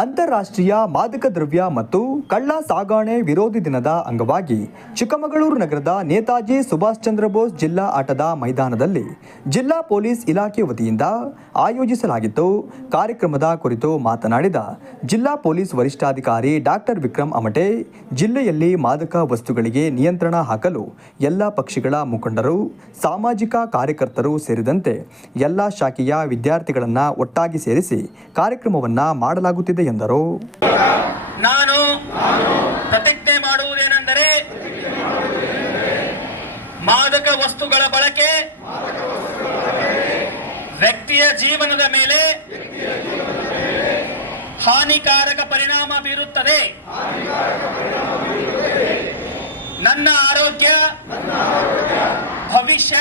ಅಂತಾರಾಷ್ಟ್ರೀಯ ಮಾದಕ ದ್ರವ್ಯ ಮತ್ತು ಕಳ್ಳ ಸಾಗಾಣೆ ವಿರೋಧಿ ದಿನದ ಅಂಗವಾಗಿ ಚಿಕ್ಕಮಗಳೂರು ನಗರದ ನೇತಾಜಿ ಸುಭಾಷ್ ಚಂದ್ರ ಬೋಸ್ ಜಿಲ್ಲಾ ಆಟದ ಮೈದಾನದಲ್ಲಿ ಜಿಲ್ಲಾ ಪೊಲೀಸ್ ಇಲಾಖೆ ವತಿಯಿಂದ ಆಯೋಜಿಸಲಾಗಿತ್ತು. ಕಾರ್ಯಕ್ರಮದ ಕುರಿತು ಮಾತನಾಡಿದ ಜಿಲ್ಲಾ ಪೊಲೀಸ್ ವರಿಷ್ಠಾಧಿಕಾರಿ ಡಾಕ್ಟರ್ ವಿಕ್ರಮ್ ಅಮಟೆ, ಜಿಲ್ಲೆಯಲ್ಲಿ ಮಾದಕ ವಸ್ತುಗಳಿಗೆ ನಿಯಂತ್ರಣ ಹಾಕಲು ಎಲ್ಲ ಪಕ್ಷಗಳ ಮುಖಂಡರು, ಸಾಮಾಜಿಕ ಕಾರ್ಯಕರ್ತರು ಸೇರಿದಂತೆ ಎಲ್ಲ ಶಾಖೆಯ ವಿದ್ಯಾರ್ಥಿಗಳನ್ನು ಒಟ್ಟಾಗಿ ಸೇರಿಸಿ ಕಾರ್ಯಕ್ರಮವನ್ನು ಮಾಡಲಾಗುತ್ತಿದೆ ಎಂದರು. ನಾನು ಪ್ರತಿಜ್ಞೆ ಮಾಡುವುದೇನೆಂದರೆ ಮಾದಕ ವಸ್ತುಗಳ ಬಳಕೆ, ವ್ಯಕ್ತಿಯ ಜೀವನದ ಮೇಲೆ ಹಾನಿಕಾರಕ ಪರಿಣಾಮ ಬೀರುತ್ತದೆ. ನನ್ನ ಆರೋಗ್ಯ, ಭವಿಷ್ಯ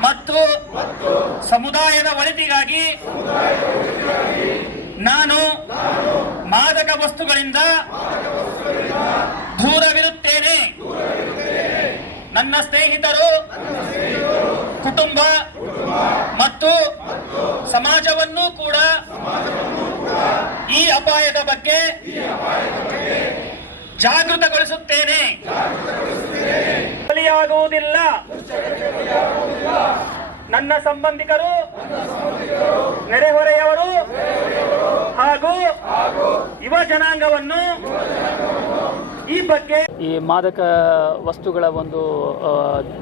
ಮತ್ತು ಸಮುದಾಯದ ಒಳಿತಿಗಾಗಿ ನಾನು ಮಾದಕ ವಸ್ತುಗಳಿಂದ ದೂರವಿರುತ್ತೇನೆ. ನನ್ನ ಸ್ನೇಹಿತರು, ಕುಟುಂಬ ಮತ್ತು ಸಮಾಜವನ್ನೂ ಕೂಡ ಈ ಅಪಾಯದ ಬಗ್ಗೆ ಜಾಗೃತಗೊಳಿಸುತ್ತೇನೆ. ಬಲಿಯಾಗುವುದಿಲ್ಲ ನನ್ನ ಸಂಬಂಧಿಕರು, ನೆರೆಹೊರೆಯವರು ಹಾಗೂ ಯುವ ಜನಾಂಗವನ್ನು ಈ ಬಗ್ಗೆ ಈ ಮಾದಕ ವಸ್ತುಗಳ ಒಂದು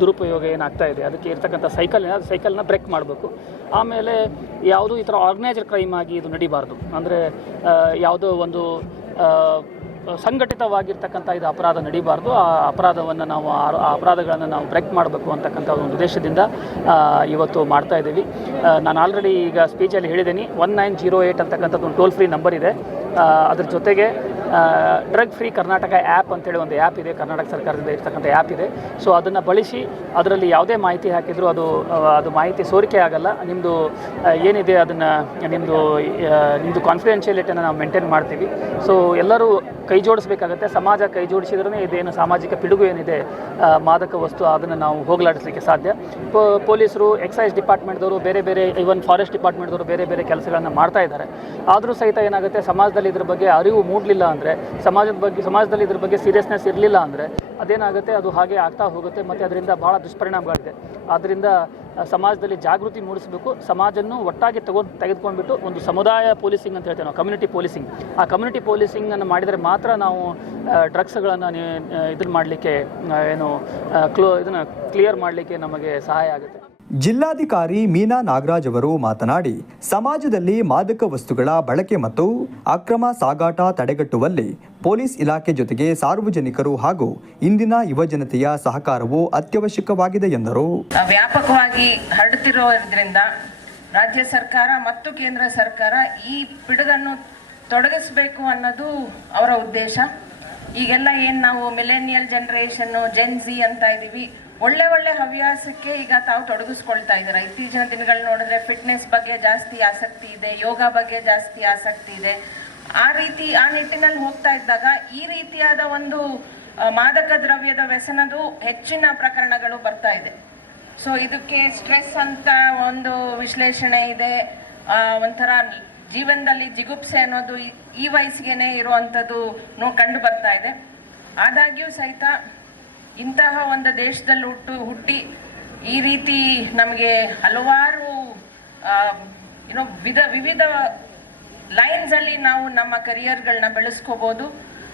ದುರುಪಯೋಗ ಏನಾಗ್ತಾ ಇದೆ? ಅದಕ್ಕೆ ಇರ್ತಕ್ಕಂಥ ಸೈಕಲ್ ಸೈಕಲ್ನ ಬ್ರೇಕ್ ಮಾಡಬೇಕು. ಆಮೇಲೆ ಯಾವುದು ಈ ಥರ ಆರ್ಗನೈಸ್ಡ್ ಕ್ರೈಮ್ ಆಗಿ ಇದು ನಡಿಬಾರ್ದು. ಅಂದರೆ ಯಾವುದೋ ಒಂದು ಸಂಘಟಿತವಾಗಿರ್ತಕ್ಕಂಥ ಇದು ಅಪರಾಧ ನಡೀಬಾರ್ದು. ಆ ಅಪರಾಧವನ್ನು ನಾವು ಆ- ಅಪರಾಧಗಳನ್ನು ನಾವು ಬ್ರೇಕ್ ಮಾಡಬೇಕು ಅಂತಕ್ಕಂಥ ಒಂದು ಉದ್ದೇಶದಿಂದ ಇವತ್ತು ಮಾಡ್ತಾ ಇದ್ದೀವಿ. ನಾನು ಆಲ್ರೆಡಿ ಈಗ ಸ್ಪೀಚಲ್ಲಿ ಹೇಳಿದ್ದೀನಿ, ಒನ್ ನೈನ್ ಜೀರೋ ಏಯ್ಟ್ ಅಂತಕ್ಕಂಥದ್ದು ಒಂದು ಟೋಲ್ ಫ್ರೀ ನಂಬರ್ ಇದೆ. ಅದ್ರ ಜೊತೆಗೆ ಡ್ರಗ್ ಫ್ರೀ ಕರ್ನಾಟಕ ಆ್ಯಪ್ ಅಂತೇಳಿ ಒಂದು ಆ್ಯಪ್ ಇದೆ. ಕರ್ನಾಟಕ ಸರ್ಕಾರದಿಂದ ಇರ್ತಕ್ಕಂಥ ಆ್ಯಪ್ ಇದೆ. ಸೊ ಅದನ್ನು ಬಳಸಿ ಅದರಲ್ಲಿ ಯಾವುದೇ ಮಾಹಿತಿ ಹಾಕಿದರೂ ಅದು ಅದು ಮಾಹಿತಿ ಸೋರಿಕೆ ಆಗಲ್ಲ. ನಿಮ್ಮದು ಏನಿದೆ ಅದನ್ನು ನಿಮ್ಮದು ನಿಮ್ಮದು ಕಾನ್ಫಿಡೆನ್ಷಿಯಲಿಟಿಯನ್ನು ನಾವು ಮೇಂಟೈನ್ ಮಾಡ್ತೀವಿ. ಸೊ ಎಲ್ಲರೂ ಕೈ ಜೋಡಿಸ್ಬೇಕಾಗತ್ತೆ ಸಮಾಜ ಕೈ ಜೋಡಿಸಿದ್ರೆ ಇದೇನು ಸಾಮಾಜಿಕ ಪಿಡುಗು ಏನಿದೆ ಮಾದಕ ವಸ್ತು ಅದನ್ನು ನಾವು ಹೋಗಲಾಡಿಸಲಿಕ್ಕೆ ಸಾಧ್ಯ. ಪೊಲೀಸರು ಎಕ್ಸೈಸ್ ಡಿಪಾರ್ಟ್ಮೆಂಟ್ದವರು ಬೇರೆ ಬೇರೆ ಈವನ್ ಫಾರೆಸ್ಟ್ ಡಿಪಾರ್ಟ್ಮೆಂಟ್ದವರು ಬೇರೆ ಬೇರೆ ಕೆಲಸಗಳನ್ನು ಮಾಡ್ತಾ ಇದ್ದಾರೆ. ಆದರೂ ಸಹಿತ ಏನಾಗುತ್ತೆ, ಸಮಾಜದಲ್ಲಿ ಇದ್ರ ಬಗ್ಗೆ ಅರಿವು ಮೂಡಲಿಲ್ಲ ಅಂದರೆ, ಸಮಾಜದ ಬಗ್ಗೆ, ಸಮಾಜದಲ್ಲಿ ಇದ್ರ ಬಗ್ಗೆ ಸೀರಿಯಸ್ನೆಸ್ ಇರಲಿಲ್ಲ ಅಂದರೆ, ಅದೇನಾಗುತ್ತೆ, ಅದು ಹಾಗೆ ಆಗ್ತಾ ಹೋಗುತ್ತೆ, ಮತ್ತು ಅದರಿಂದ ಭಾಳ ದುಷ್ಪರಿಣಾಮಗಳಿದೆ. ಆದ್ದರಿಂದ ಸಮಾಜದಲ್ಲಿ ಜಾಗೃತಿ ಮೂಡಿಸಬೇಕು, ಸಮಾಜನ್ನು ಒಟ್ಟಾಗಿ ತಗೊ, ತೆಗೆದುಕೊಂಡ್ಬಿಟ್ಟು ಒಂದು ಸಮುದಾಯ ಪೊಲೀಸಿಂಗ್ ಅಂತ ಹೇಳ್ತೇವೆ ನಾವು ಕಮ್ಯುನಿಟಿ ಪೊಲೀಸಿಂಗ್ ಆ ಕಮ್ಯುನಿಟಿ ಪೊಲೀಸಿಂಗನ್ನು ಮಾಡಿದರೆ ಮಾತ್ರ ನಾವು ಡ್ರಗ್ಸ್ಗಳನ್ನು ಇದನ್ನು ಮಾಡಲಿಕ್ಕೆ ಏನು ಕ್ಲೋ ಇದನ್ನು ಕ್ಲಿಯರ್ ಮಾಡಲಿಕ್ಕೆ ನಮಗೆ ಸಹಾಯ ಆಗುತ್ತೆ. ಜಿಲ್ಲಾಧಿಕಾರಿ ಮೀನಾ ನಾಗರಾಜ್ ಅವರು ಮಾತನಾಡಿ, ಸಮಾಜದಲ್ಲಿ ಮಾದಕ ವಸ್ತುಗಳ ಬಳಕೆ ಮತ್ತು ಅಕ್ರಮ ಸಾಗಾಟ ತಡೆಗಟ್ಟುವಲ್ಲಿ ಪೊಲೀಸ್ ಇಲಾಖೆ ಜೊತೆಗೆ ಸಾರ್ವಜನಿಕರು ಹಾಗೂ ಇಂದಿನ ಯುವಜನತೆಯ ಸಹಕಾರವು ಅತ್ಯವಶ್ಯಕವಾಗಿದೆ ಎಂದರು. ವ್ಯಾಪಕವಾಗಿ ಹರಡುತ್ತಿರುವುದರಿಂದ ರಾಜ್ಯ ಸರ್ಕಾರ ಮತ್ತು ಕೇಂದ್ರ ಸರ್ಕಾರ ಈ ಪಿಡುಗನ್ನು ತೊಡಗಿಸಬೇಕು ಅನ್ನೋದು ಅವರ ಉದ್ದೇಶ. ಈಗೆಲ್ಲ ಏನು ನಾವು ಮಿಲೆನಿಯಲ್ ಜನ್ರೇಷನ್ನು ಜೆನ್ಸಿ ಅಂತ ಇದ್ದೀವಿ. ಒಳ್ಳೆ ಒಳ್ಳೆ ಹವ್ಯಾಸಕ್ಕೆ ಈಗ ತಾವು ತೊಡಗಿಸ್ಕೊಳ್ತಾ ಇದ್ದಾರೆ? ಇತ್ತೀಚಿನ ದಿನಗಳು ನೋಡಿದ್ರೆ ಫಿಟ್ನೆಸ್ ಬಗ್ಗೆ ಜಾಸ್ತಿ ಆಸಕ್ತಿ ಇದೆ, ಯೋಗ ಬಗ್ಗೆ ಜಾಸ್ತಿ ಆಸಕ್ತಿ ಇದೆ. ಆ ರೀತಿ, ಆ ನಿಟ್ಟಿನಲ್ಲಿ ಹೋಗ್ತಾ ಇದ್ದಾಗ ಈ ರೀತಿಯಾದ ಒಂದು ಮಾದಕ ದ್ರವ್ಯದ ವ್ಯಸನದು ಹೆಚ್ಚಿನ ಪ್ರಕರಣಗಳು ಬರ್ತಾ ಇದೆ. ಸೊ ಇದಕ್ಕೆ ಸ್ಟ್ರೆಸ್ ಅಂತ ಒಂದು ವಿಶ್ಲೇಷಣೆ ಇದೆ. ಒಂಥರ ಜೀವನದಲ್ಲಿ ಜಿಗುಪ್ಸೆ ಅನ್ನೋದು ಈ- ಈ ವಯಸ್ಸಿಗೆನೆ ಇರುವಂಥದ್ದು ನೋ, ಕಂಡು ಬರ್ತಾ ಇದೆ. ಆದಾಗ್ಯೂ ಸಹಿತ ಇಂತಹ ಒಂದು ದೇಶದಲ್ಲಿ ಹುಟ್ಟು ಹುಟ್ಟಿ ಈ ರೀತಿ ನಮಗೆ ಹಲವಾರು ಏನೋ ವಿಧ, ವಿವಿಧ ಲೈನ್ಸ್ ಅಲ್ಲಿ ನಾವು ನಮ್ಮ ಕರಿಯರ್ಗಳನ್ನ ಬೆಳೆಸ್ಕೋಬಹುದು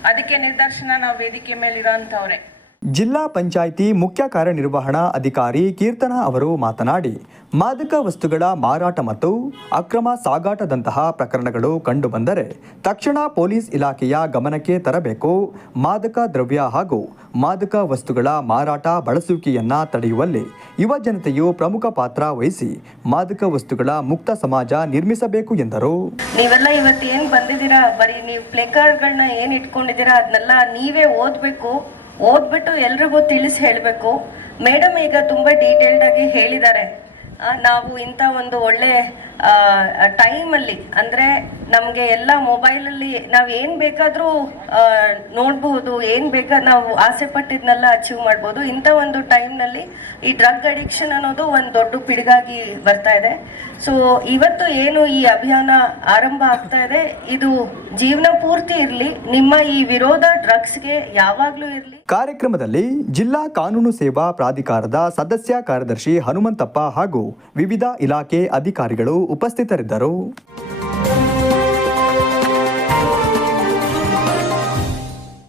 ಅದಕ್ಕೆ ನಿದರ್ಶನ ನಾವು ವೇದಿಕೆ ಮೇಲೆ ಇರೋಂಥವ್ರೆ ಜಿಲ್ಲಾ ಪಂಚಾಯಿತಿ ಮುಖ್ಯ ಕಾರ್ಯನಿರ್ವಹಣಾ ಅಧಿಕಾರಿ ಕೀರ್ತನಾ ಅವರು ಮಾತನಾಡಿ, ಮಾದಕ ವಸ್ತುಗಳ ಮಾರಾಟ ಮತ್ತು ಅಕ್ರಮ ಸಾಗಾಟದಂತಹ ಪ್ರಕರಣಗಳು ಕಂಡುಬಂದರೆ ತಕ್ಷಣ ಪೊಲೀಸ್ ಇಲಾಖೆಯ ಗಮನಕ್ಕೆ ತರಬೇಕು. ಮಾದಕ ದ್ರವ್ಯ ಹಾಗೂ ಮಾದಕ ವಸ್ತುಗಳ ಮಾರಾಟ ಬಳಸುವಿಕೆಯನ್ನ ತಡೆಯುವಲ್ಲಿ ಯುವ ಜನತೆಯು ಪ್ರಮುಖ ಪಾತ್ರ ವಹಿಸಿ ಮಾದಕ ವಸ್ತುಗಳ ಮುಕ್ತ ಸಮಾಜ ನಿರ್ಮಿಸಬೇಕು ಎಂದರು. ನೀವೆಲ್ಲ ಇವತ್ತು ಏನ್ ಬಂದಿದ್ದೀರಾ? ಬರೀ ನೀವು ಪ್ಲೇಕಾರ್ಡ್ಗಳನ್ನ ಏನ್ ಇಟ್ಕೊಂಡಿದ್ದೀರಾ? ಅದನ್ನೆಲ್ಲ ನೀವೇ ಓದ್ಬೇಕು. ಓದ್ಬಿಟ್ಟು ಎಲ್ರಿಗೂ ತಿಳಿಸಿ ಹೇಳಬೇಕು. ಮೇಡಮ್ ಈಗ ತುಂಬಾ ಡೀಟೇಲ್ಡ್ ಆಗಿ ಹೇಳಿದ್ದಾರೆ. ನಾವು ಇಂಥ ಒಂದು ಒಳ್ಳೆ ಟೈಮಲ್ಲಿ, ಅಂದರೆ ನಮಗೆ ಎಲ್ಲ ಮೊಬೈಲಲ್ಲಿ ನಾವು ಏನು ಬೇಕಾದರೂ ನೋಡಬಹುದು ಏನು ಬೇಕಾ ನಾವು ಆಸೆ ಪಟ್ಟಿದ್ನೆಲ್ಲ ಅಚೀವ್ ಮಾಡ್ಬೋದು. ಇಂಥ ಒಂದು ಟೈಮ್ನಲ್ಲಿ ಈ ಡ್ರಗ್ ಅಡಿಕ್ಷನ್ ಅನ್ನೋದು ಒಂದು ದೊಡ್ಡ ಪಿಡುಗಾಗಿ ಬರ್ತಾ ಇದೆ. ಸೊ ಇವತ್ತು ಏನು ಈ ಅಭಿಯಾನ ಆರಂಭ ಆಗ್ತಾ ಇದೆ, ಇದು ಜೀವನ ಪೂರ್ತಿ ಇರಲಿ, ನಿಮ್ಮ ಈ ವಿರೋಧ ಡ್ರಗ್ಸ್ಗೆ ಯಾವಾಗಲೂ ಇರಲಿ. ಕಾರ್ಯಕ್ರಮದಲ್ಲಿ ಜಿಲ್ಲಾ ಕಾನೂನು ಸೇವಾ ಪ್ರಾಧಿಕಾರದ ಸದಸ್ಯ ಕಾರ್ಯದರ್ಶಿ ಹನುಮಂತಪ್ಪ ಹಾಗೂ ವಿವಿಧ ಇಲಾಖೆ ಅಧಿಕಾರಿಗಳು ಉಪಸ್ಥಿತರಿದ್ದರು.